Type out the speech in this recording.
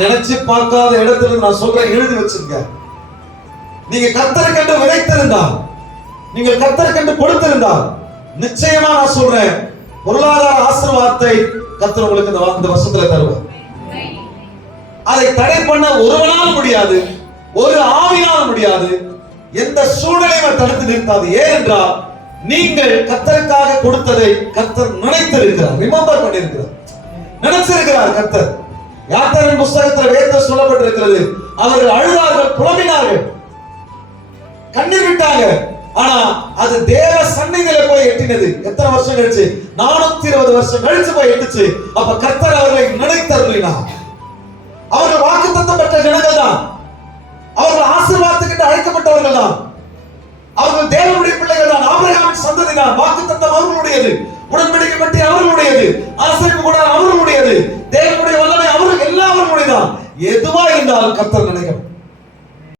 நினைச்சு பார்க்காத இடத்துல நான் சொல்றேன், எழுதி வச்சிருக்க. நீங்க கர்த்தரை கண்டு விதைத்திருந்தால், நீங்கள் கர்த்தரை கண்டு கொடுத்திருந்தால், நிச்சயமா நான் சொல்றேன், பொருளாதார ஆசீர்வாதத்தை கர்த்தர் உங்களுக்கு இந்த வருஷத்துல தருவார். அதை தடை பண்ண ஒருவனாலும் முடியாது, ஒரு ஆவினாலும் முடியாது, எந்த சூழ்நிலையும் தடுத்து நிறுத்தாது. ஏனென்றால் நீங்கள் கர்த்தருக்காக கொடுத்ததை கர்த்தர் நினைத்திருக்கிறார், ரிமெம்பர் பண்ணியிருக்கிறார், நினைச்சிருக்கிறார் கர்த்தர். யாத்திரையின் புஸ்தகத்தில் வேதத்தில் சொல்லப்பட்டிருக்கிறது, அவர்கள் அழுதார்கள், புலம்பினார்கள், கண்ணீர் விட்டாங்க. ஆனா அது தேவ சந்நிதியில போய் எட்டினது. எத்தனை வருஷம் கழிச்சு? 420 வருஷம் கழிச்சு போய் எட்டுச்சு. அப்ப கர்த்தர் அவர்களை நினைத்தருளினார். அவர்கள் வாக்குத்தத்தம் பெற்ற ஜனங்கள் தான், அவர்கள் ஆசீர்வாதத்துக்கு அழைக்கப்பட்டவர்கள் தான், அவர்கள் தேவனுடைய பிள்ளைகள் தான், ஆபிரகாமின் சந்ததி தான். வாக்குத்தத்தம் அவர்களுடையது, உடன்படிக்கை பற்றி அவர்களுடையது, ஆசீர்வாதம் கூட அவர்களுடையது, தேவனுடைய வல்லமை அவர்கள் எல்லாம் அவர்களுடையதான். எதுவா இருந்தாலும் கர்த்தர் நினைக்கணும்.